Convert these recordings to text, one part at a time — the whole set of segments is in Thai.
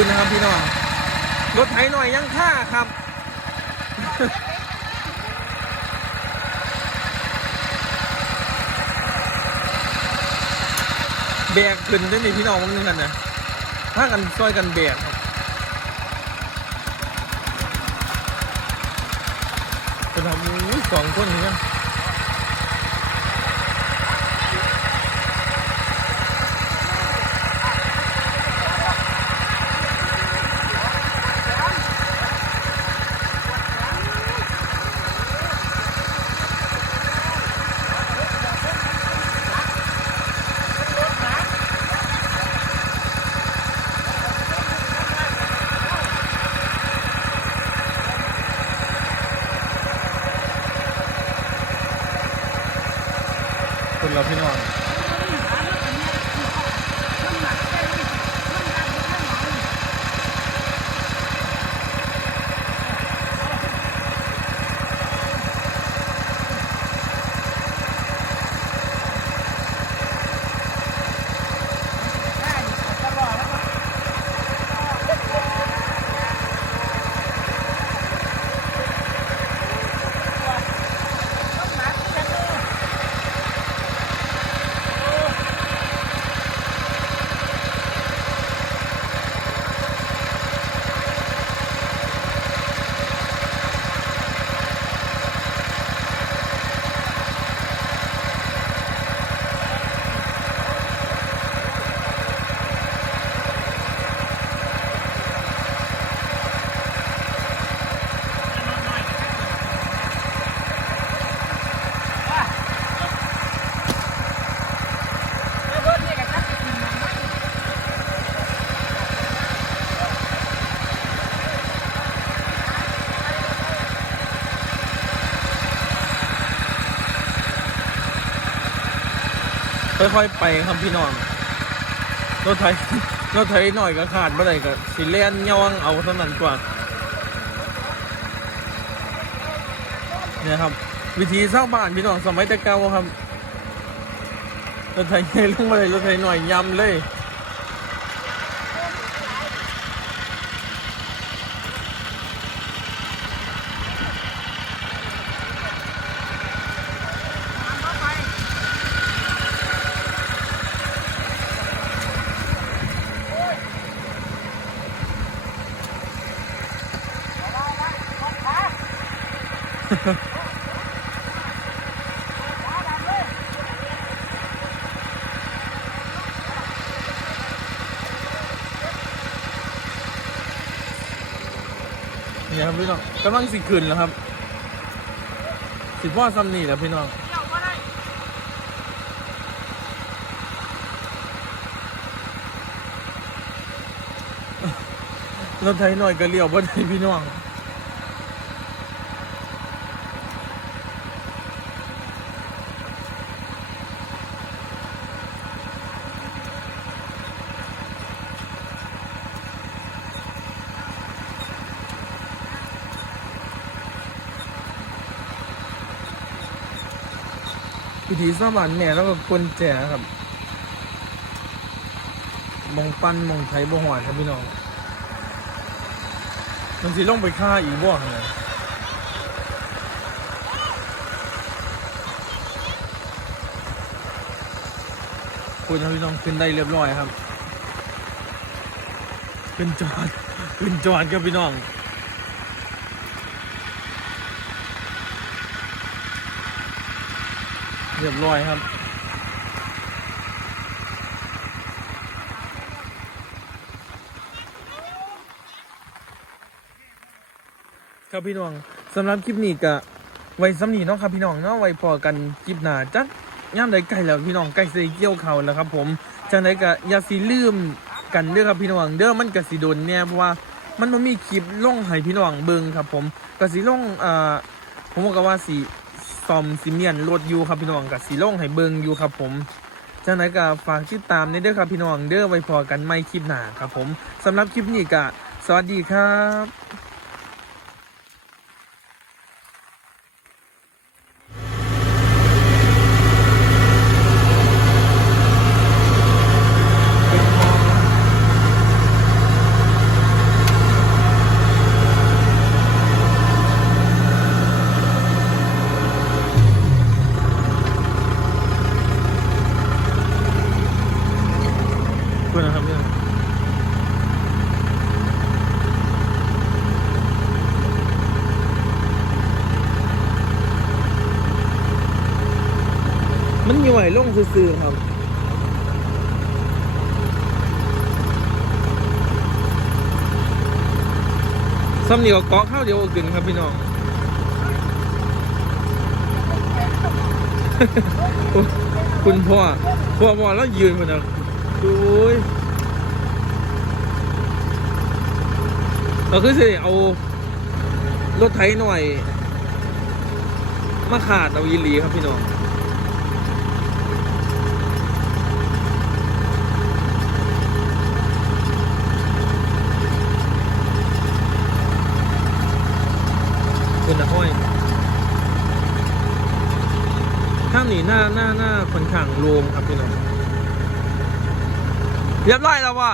คุณนะครับพี่น้องรถไถหน่อยยังค่าครับ แบกขึ้นได้นี่พี่น้องมึงนึงกันนะถ้ากันช่วยกันแบกครับเป็นทำสองคนนี่กันค นเราพี่น้อง ค่อยๆไปครับพี่น้องรถไถรถไถหน่อยก็ขาดเมื่อไหร่ก็สิเล่นย่องเอาเท่านั้นกว่าเนี่ยครับ วิธีสร้างบ้านพี่น้องสมัยแต่เก่าครับรถไถใหญ่ลงมาเลยรถไถหน่อยยำเลย พี่น้องกำลังสิขึ้นแล้วครับ สิพ่อซัมนี่แหล้วพี่น้องรถไถหน่อยก็เลี้ยวบ่ได้พี่น้อง พิธีสมานแม่แล้วก็คนแก่ครับมองปั้นมองไทยบ่หวานครับพี่น้องมันสิลงไปฆ่าอีกบ่หั่นน่ะคุณครับพี่น้องขึ้นได้เรียบร้อยครับ ขึ้นจอด ขึ้นจอดครับพี่น้อง เรียบร้อยครับครับพี่น้องสำหรับคลิปนี้ก็ไว้สำนีเนาะครับพี่น้องเนาะไว้พอกันคลิปหน้าจักย่ามใดใกล้แล้วพี่น้องใกล้สิเกี่ยวเขาแล้วครับผมจังใดก็อย่าสิลืมกันเด้อครับพี่น้องเด้อมันก็สิโดนแน่เพราะว่ามันบ่มีคลิปล่องให้พี่น้องเบิ่งครับผมก็สิล่องอ่าผมก็ว่าสิ ซอมซิเมียนรถอยู่ครับพี่น้องกับสีลงให้เบิงอยู่ครับผมจังใดก็ฝากติดตามในเด้อครับพี่น้องเด้อไว้พอกันไม่คลิปหน้าครับผมสำหรับคลิปนี้ก็สวัสดีครับ มันย่อยลง ซื่อๆครับซ้ำนี่ก็กาะข้าวเดียวก็ขึ้นครับพี่น้องคุณพ่อพ่อพ่อแล้วยืนมันนะดูยเราคือสิเอารถไถหน่อย มาขาดเอาอีหลีครับพี่น้อง คุณนะห้อยข้างนี้ หน้าหน้าหน้าค่อนข้างโลมครับพี่น้องเรียบร้อยแล้วว่ะ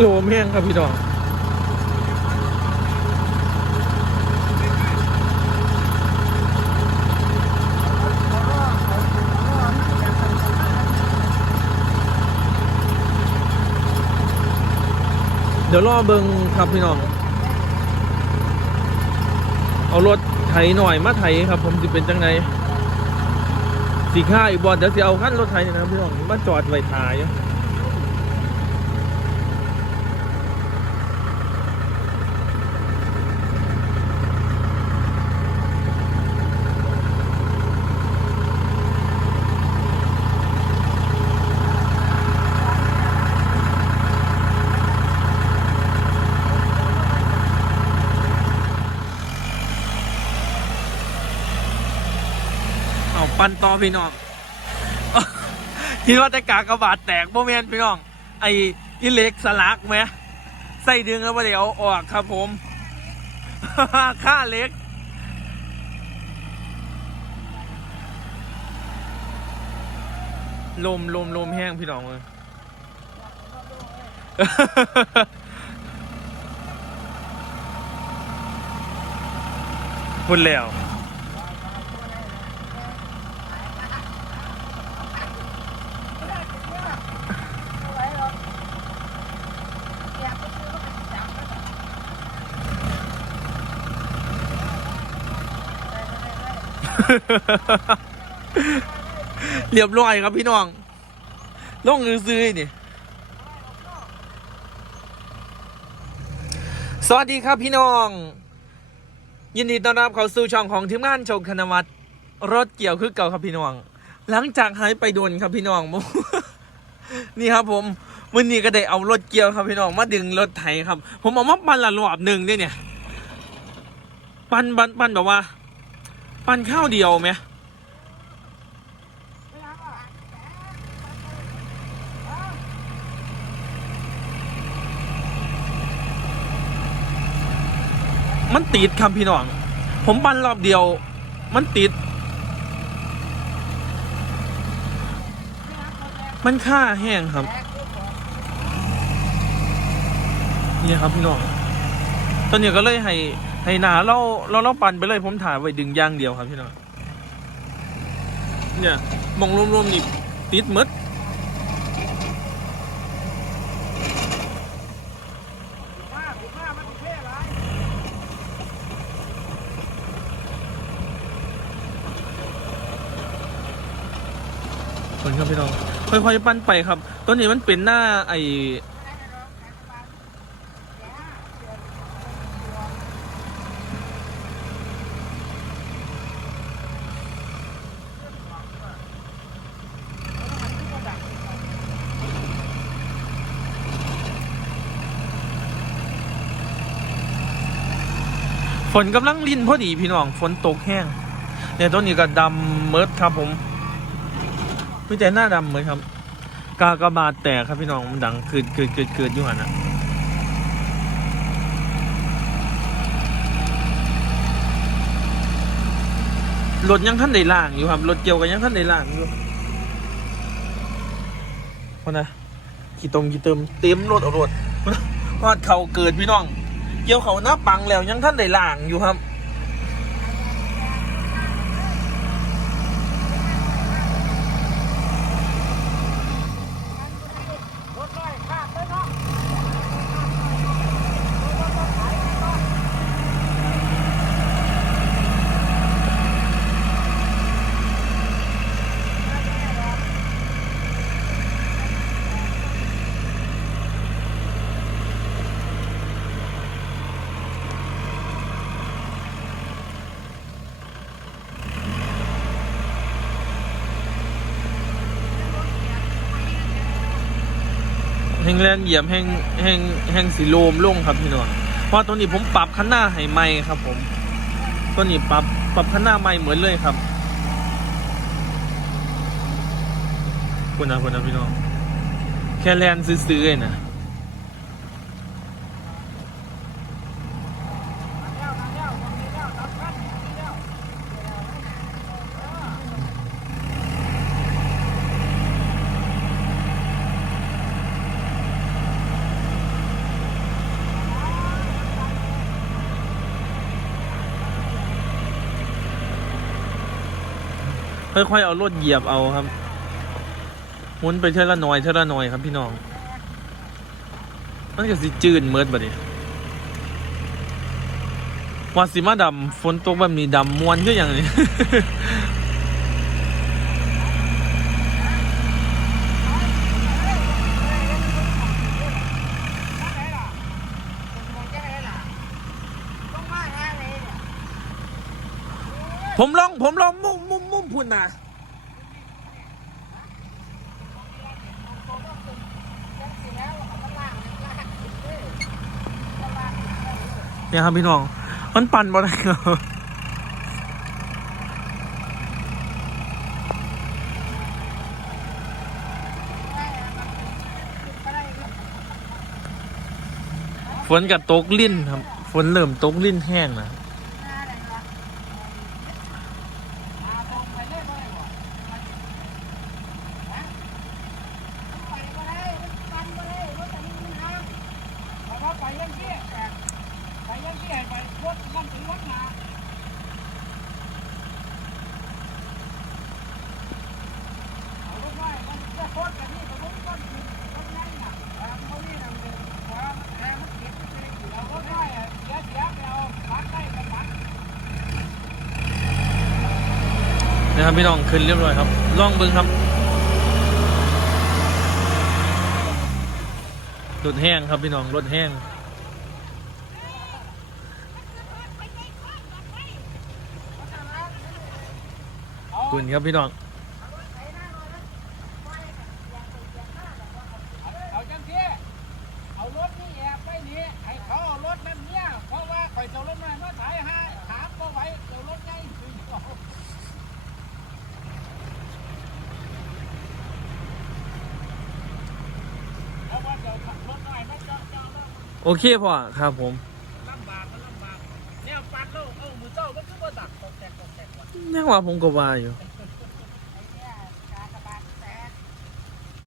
โลมแห้งครับพี่น้องเดี๋ยวรอเบิงครับพี่น้อง เอารถไถหน่อยมาไถครับ ผมจะเป็นจังไงสีข้าอีกบอลเดี๋ยวสิเอาขั้นรถไถเนี่ยนะครับพี่น้องมาจอดไว้ทาย ทันต่อพี่น้องคิดว่าจะกากระบาดแตกโมเมนพี่น้อง ไออิเล็กสลักไหมใส่ดึงแล้วมาเดี๋ยวอออกครับผมค่าเล็กลมลมลมแห้งพี่น้องเลยพูดแล้ว เรียบร้อยครับพี่น้องล่องซื้อๆนี่สวัสดีครับพี่น้อง ยินดีต้อนรับเข้าสู่ช่องของทีมงานโชคธนวัฒน์รถเกี่ยวคือเก่าครับพี่น้อง หลังจากหายไปโดนครับพี่น้องนี่ครับผมมื่อนี้ก็ได้เอารถเกี่ยวครับพี่น้องมาดึงรถไถครับ ผมเอามาปั่นละรอบหนึ่งด้วยเนี่ย ปั่นปั่นปั่นแบบว่า ปั่นข้าวเดียวไหมมันติดครับพี่น้อง ผมปั่นรอบเดียว มันติด มันค่าแห้งครับ นี่ครับพี่น้อง ตอนนี้ก็เลยให้ ให้หนาเราเราเราปั่นไปเลยผมถ่ายไว้ดึงย่างเดียวครับพี่น้องเนี่ยมองรวมๆนี่ติดมดคนครับพี่น้องค่อยๆ ปั้นไปครับ ต้นนี้มันเป็นหน้าไอ นกำลังลินพอดีพี่น้องฝนตกแห้งเนี่ยต้นนี้ก็ดำเมิดครับผมไม่แต่หน้าดำเหมือนครับ กากระบาดแตกครับพี่น้องมันดังเกิดเกิดเกิดเกิดอยู่หันอะรถยังท่านได้ล่างอยู่ครับรถเกี่ยวกันยังท่านได้ล่างอยู่พอนะขี่ตรงขี่เติมเต็มรถเอารถพอดเขาเกิดพี่น้อง เกี่ยวเขาหน้าปังแล้วยังท่านได้ล่างอยู่ครับ งแลนเหยียบแห้งแห้งแห้งสีโลมลงครับพี่น้องเพราะตัวนี้ผมปรับคันหน้าให้ใหม่ครับ ผม ตัวนี้ปรับปรับคันหน้าใหม่เหมือนเลยครับคุณนะคุณนะพี่น้องแค่แลนซื้อๆเลยนะ ค่อยๆเอารถเหยียบเอาครับหมุนไปเท่าละหน่อยเท่าละหน่อยครับพี่น้อง มันก็สิจืดเมิดบัดนี้ว่าสิมาดำฝนตกแบบนี้ดำมวนก็อย่างนี้ ผมลองผมลองมุ่มมุ่มมุ่มพุ่นนะเนี่ยครับพี่น้อง มันปั่นบ่ได้ครับฝนกับตกลิ้นครับ ฝนเริ่มตกลิ้นแห้งนะ ไปยังที่ไปยังที่ไปรถมันถึงรถมาเอารถไว้มันจะโคตรกันนี่กับรถก้อนขึ้นรถไงน่ะเขานี่น่ะมันความแรงมันเก็บไปเอารถไว้เสียเสียไปเอาบัตรได้กันบัตร นะครับพี่น้องขึ้นเรียบร้อยครับล่องเบิ้งครับรถแห้งครับพี่น้องรถแห้งคุณครับพี่น้องเอาจังที่เอารถนี่แอบไปนี่ให้เขาเอารถนั่นเนี่ยเพราะว่าข่อยจะรถมามาถ่ายให้ถามก็ไหวเดี๋ยวรถไงคือเอา เพราะว่าเดี๋ยวขับรถหน่อยไม่จอดจอดแล้ว โอเคพ่อครับผมลำบากมันลำบากเนี่ยปัดแล้วเอ้ามือเจ้ามันคือว่าดักตกแตกตกแตกว่ะ ยังว่าผมก็ว่าอยู่ไอ้